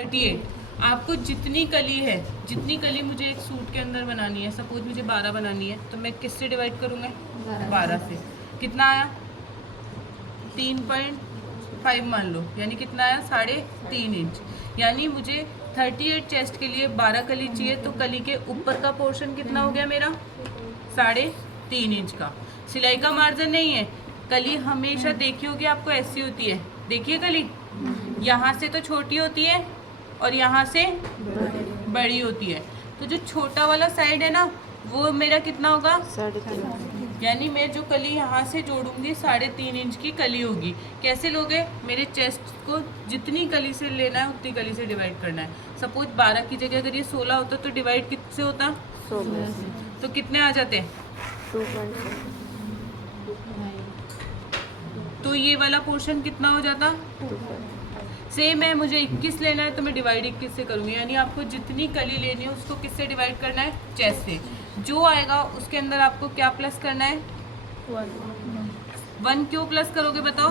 38। आपको जितनी कली है, जितनी कली मुझे एक सूट के अंदर बनानी है, सपोज मुझे 12 बनानी है, तो मैं किससे डिवाइड करूँगा? 12 से। कितना आया? 3.5 मान लो, यानी कितना आया? 3.5 इंच। यानी मुझे 38 चेस्ट के लिए 12 कली चाहिए, तो कली के ऊपर का पोर्शन कितना हो गया मेरा? 3.5 इंच का। सिलाई का मार्जिन नहीं है। कली हमेशा देखी होगी आपको ऐसी होती है, देखिए कली यहाँ से तो छोटी होती है और यहाँ से बड़ी होती है। तो जो छोटा वाला साइड है ना, वो मेरा कितना होगा? 3.5। यानी मैं जो कली यहाँ से जोड़ूंगी 3.5 इंच की कली होगी। कैसे लोगे? मेरे चेस्ट को जितनी कली से लेना है उतनी कली से डिवाइड करना है। सपोज 12 की जगह अगर ये 16 होता तो डिवाइड किससे होता? 16 से। तो कितने आ जाते? 2.5। तो ये वाला पोर्शन कितना हो जाता? 2.5। सेम है, मुझे 21 लेना है तो मैं डिवाइड 21 से करूँगी। यानी आपको जितनी कली लेनी है उसको किससे डिवाइड करना है? चेस्ट से। जो आएगा उसके अंदर आपको क्या प्लस करना है? 1 क्यों प्लस करोगे बताओ?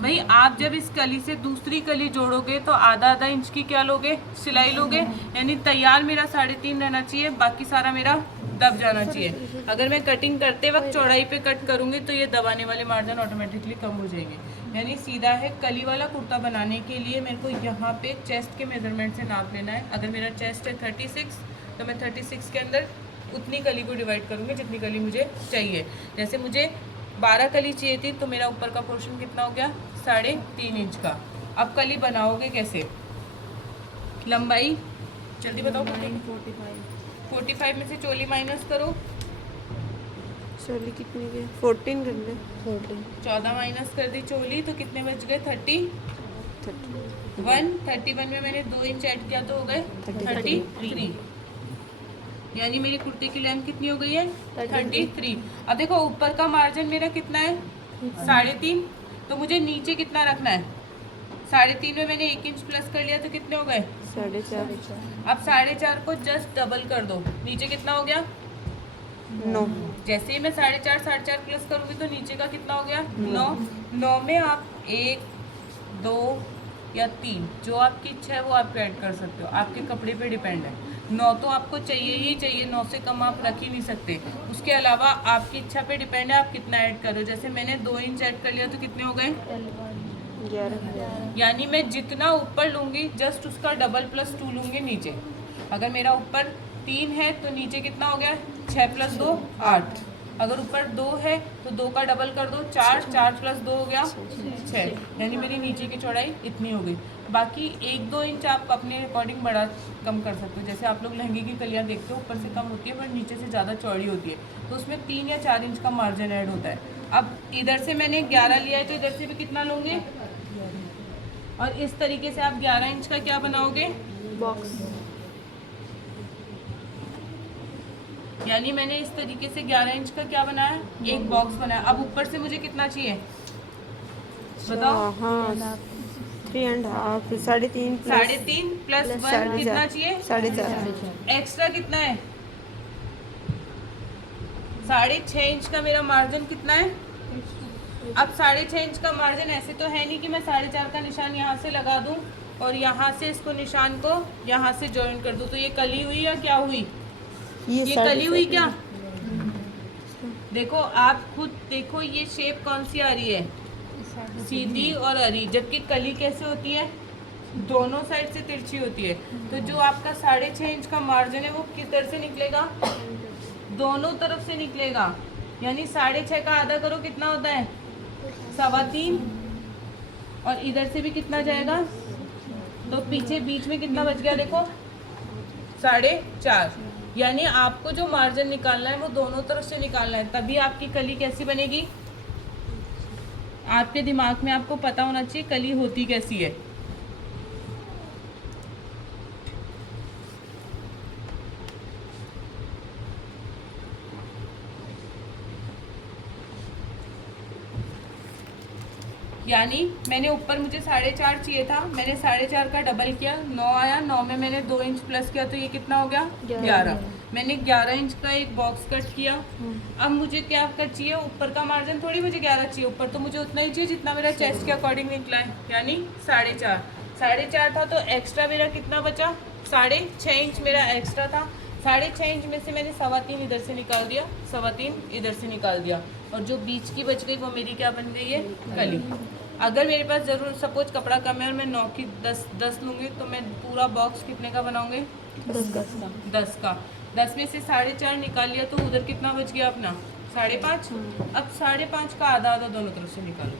भाई आप जब इस कली से दूसरी कली जोड़ोगे तो आधा आधा इंच की क्या लोगे? सिलाई लोगे। यानी तैयार मेरा 3.5 रहना चाहिए, बाकी सारा मेरा दब जाना चाहिए। अगर मैं कटिंग करते वक्त चौड़ाई पे कट करूंगी तो ये दबाने वाले मार्जिन ऑटोमेटिकली कम हो जाएंगे। यानी सीधा है, कली वाला कुर्ता बनाने के लिए मेरे को यहाँ पे चेस्ट के मेजरमेंट से नाप लेना है। अगर मेरा चेस्ट है 36 तो मैं 36 के अंदर उतनी कली को डिवाइड करूँगी जितनी कली मुझे चाहिए। जैसे मुझे 12 कली चाहिए थी तो मेरा ऊपर का पोर्शन कितना हो गया? 3.5 इंच का। अब कली बनाओगे कैसे? लंबाई जल्दी बताओ। 45 में से चोली माइनस करो। चोली कितनी की? 14 कर ले। 14 माइनस कर दी चोली तो कितने बच गए? 31 में मैंने 2 इंच ऐड किया तो हो गए 33। यानी मेरी कुर्ते की लेंथ कितनी हो गई है? 33। अब देखो ऊपर का मार्जिन मेरा कितना है? 3.5। तो मुझे नीचे कितना रखना है? 3.5 में मैंने 1 इंच प्लस कर लिया तो कितने हो गए? 4.5। अब 4.5 को जस्ट डबल कर दो, नीचे कितना हो गया? 9। जैसे ही मैं 4.5 प्लस करूंगी तो नीचे का कितना हो गया? 9 में आप 1, 2 या 3 जो आपकी इच्छा है वो आप ऐड कर सकते हो, आपके कपड़े पे डिपेंड है। 9 तो आपको चाहिए ही चाहिए, 9 से कम आप रख ही नहीं सकते। उसके अलावा आपकी इच्छा पे डिपेंड है आप कितना ऐड करो। जैसे मैंने 2 इंच ऐड कर लिया तो कितने हो गए? 11। यानी मैं जितना ऊपर लूँगी जस्ट उसका डबल प्लस 2 लूँगी नीचे। अगर मेरा ऊपर 3 है तो नीचे कितना हो गया? 6 + 2 8। अगर ऊपर 2 है तो 2 का डबल कर दो, 4 + 2 हो गया 6। यानी मेरी नीचे की चौड़ाई इतनी हो गई। बाकी 1-2 इंच आप अपने अकॉर्डिंग बड़ा कम कर सकते हो। जैसे आप लोग लहंगे की कलियाँ देखते हो ऊपर से कम होती है पर नीचे से ज़्यादा चौड़ी होती है, तो उसमें 3 या 4 इंच का मार्जिन ऐड होता है। अब इधर से मैंने 11 लिया है तो इधर से भी कितना लूँगे? और इस तरीके से आप 11 इंच का क्या बनाओगे? बॉक्स। यानी मैंने इस तरीके से 11 इंच का क्या बनाया? एक बॉक्स बनाया। अब ऊपर से मुझे कितना चाहिए बताओ? हाँ 3.5 3.5 प्लस 1 कितना चाहिए? 4.5। एक्स्ट्रा कितना है? 6.5 इंच का मेरा मार्जिन कितना है? अब 6.5 इंच का मार्जिन ऐसे तो है नहीं कि मैं 4.5 का निशान यहाँ से लगा दूँ और यहाँ से इसको निशान को यहाँ से ज्वाइन कर दूँ, तो ये कली हुई या क्या हुई? ये कली हुई क्या? देखो आप खुद देखो ये शेप कौन सी आ रही है? सीधी और अरी। जबकि कली कैसे होती है? दोनों साइड से तिरछी होती है। तो जो आपका 6.5 इंच का मार्जिन है वो किस तरह से निकलेगा? दोनों तरफ से निकलेगा। यानी 6.5 का आधा करो कितना होता है? 3.25। और इधर से भी कितना जाएगा? तो पीछे बीच में कितना बच गया देखो? 4.5। यानी आपको जो मार्जिन निकालना है वो दोनों तरफ से निकालना है, तभी आपकी कली कैसी बनेगी? आपके दिमाग में आपको पता होना चाहिए कली होती कैसी है। यानी मैंने ऊपर मुझे 4.5 चाहिए था, मैंने 4.5 का डबल किया, 9 आया। 9 में मैंने 2 इंच प्लस किया तो ये कितना हो गया? 11। मैंने 11 इंच का एक बॉक्स कट किया। अब मुझे क्या कट चाहिए? ऊपर का मार्जिन थोड़ी मुझे 11 चाहिए, ऊपर तो मुझे उतना ही चाहिए जितना मेरा चेस्ट के अकॉर्डिंग निकला है, यानी 4.5। 4.5 था तो एक्स्ट्रा मेरा कितना बचा, 6.5 इंच मेरा एक्स्ट्रा था। 6.5 इंच में से मैंने 3.25 इधर से निकाल दिया, 3.25 इधर से निकाल दिया, और जो बीच की बच गई वो मेरी क्या बन गई है, कली। अगर मेरे पास ज़रूर सपोज कपड़ा कम है और मैं 9 की 10 लूँगी तो मैं पूरा बॉक्स कितने का बनाऊँगी, 10 का। 10 में से 4.5 निकाल लिया तो उधर कितना बच गया अपना, 5.5। अब 5.5 का आधा आधा दोनों तरफ से निकालो,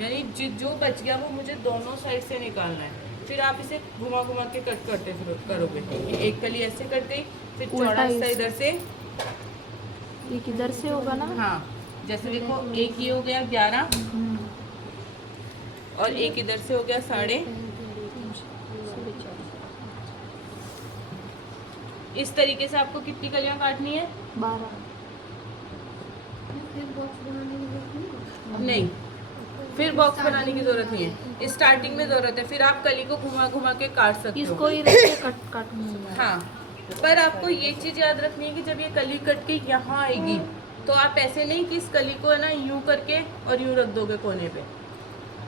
यानी जो बच गया वो मुझे दोनों साइड से निकालना है। फिर आप इसे घुमा घुमा के कट करते फिर करोगे, एक कली ऐसे करते ही, फिर चौड़ा हिस्सा इधर से, एक इधर से होगा ना। हाँ जैसे देखो एक ये हो गया 11 और एक इधर से हो गया 4.5। इस तरीके से आपको कितनी कलियां काटनी है, 12। नहीं फिर बॉक्स बनाने की जरूरत नहीं है, स्टार्टिंग में जरूरत है, फिर आप कली को घुमा घुमा के काट सकते हो। इसको ही रख के काटूंगा। हाँ पर आपको ये चीज़ याद रखनी है कि जब ये कली कट के यहाँ आएगी तो आप ऐसे नहीं कि इस कली को है ना यूं करके और यूं रख दोगे कोने पे।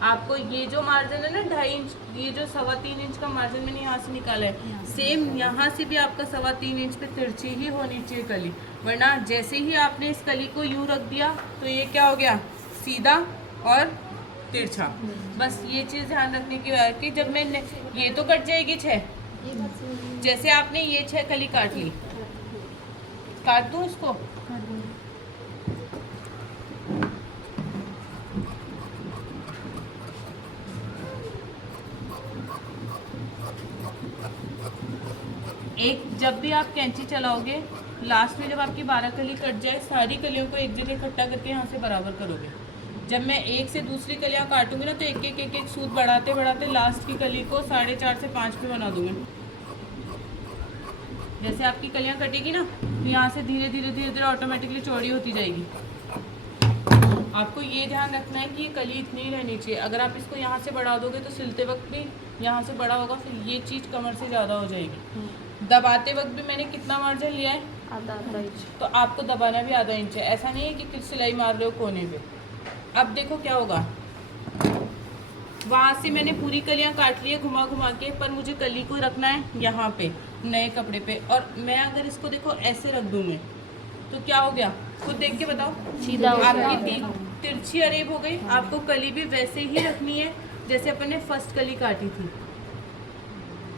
आपको ये जो मार्जिन है ना 2.5 इंच, ये जो 3.25 इंच का मार्जिन मैंने यहाँ से निकाला है, सेम यहाँ से भी आपका 3.25 इंच पे तिरछी ही होनी चाहिए कली, वरना जैसे ही आपने इस कली को यूं रख दिया तो ये क्या हो गया, सीधा और तिरछा। बस ये चीज़ ध्यान रखने की बात कि जब मैं ये तो कट जाएगी 6, जैसे आपने ये 6 कली काट ली, काट दूँ इसको, एक जब भी आप कैंची चलाओगे लास्ट में जब आपकी 12 कली कट जाए सारी कलियों को एक जगह इकट्ठा करके यहाँ से बराबर करोगे। जब मैं एक से दूसरी कलियाँ काटूंगी ना तो एक एक सूत बढ़ाते बढ़ाते लास्ट की कली को 4.5 से 5 पे बना दूंगी। जैसे आपकी कलियाँ कटेगी ना तो यहाँ से धीरे धीरे ऑटोमेटिकली चौड़ी होती जाएगी। आपको ये ध्यान रखना है कि ये कली इतनी ही रहनी चाहिए। अगर आप इसको यहाँ से बढ़ा दोगे तो सिलते वक्त भी यहाँ से बड़ा होगा, फिर ये चीज़ कमर से ज़्यादा हो जाएगी। दबाते वक्त भी मैंने कितना मार्जिन लिया है, आधा इंच, तो आपको दबाना भी आधा इंच है। ऐसा नहीं है कि कुछ सिलाई मार रहे हो कोने पे। अब देखो क्या होगा, वहाँ से मैंने पूरी कलियाँ काट ली है घुमा घुमा के, पर मुझे कली को रखना है यहाँ पे नए कपड़े पे, और मैं अगर इसको देखो ऐसे रख दूँ मैं तो क्या हो गया, खुद देख के बताओ, सीधा हो आपकी तिरछी अरेब हो गई। आपको कली भी वैसे ही रखनी है जैसे अपन ने फर्स्ट कली काटी थी।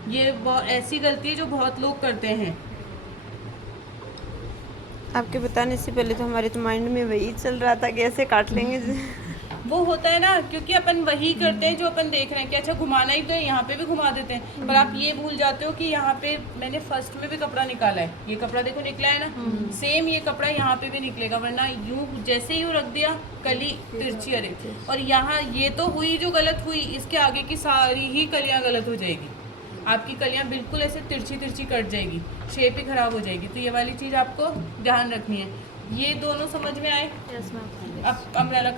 ये ऐसी गलती है जो बहुत लोग करते हैं। आपके बताने से पहले तो हमारे तो माइंड में वही चल रहा था कि ऐसे काट लेंगे। वो होता है ना क्योंकि अपन वही करते हैं जो अपन देख रहे हैं कि अच्छा घुमाना ही तो है, यहाँ पे भी घुमा देते हैं, पर आप ये भूल जाते हो कि यहाँ पे मैंने फर्स्ट में भी कपड़ा निकाला है। ये कपड़ा देखो निकला है ना, सेम ये कपड़ा यहाँ पे भी निकलेगा, वरना यूं जैसे यूं रख दिया कली तिरछी अरे, और यहाँ ये तो हुई जो गलत हुई, इसके आगे की सारी ही कलियाँ गलत हो जाएगी। आपकी कलियाँ बिल्कुल ऐसे तिरछी तिरछी कट जाएगी, शेप ही खराब हो जाएगी। तो ये वाली चीज़ आपको ध्यान रखनी है। ये दोनों समझ में आए। अब अम्ब्रेला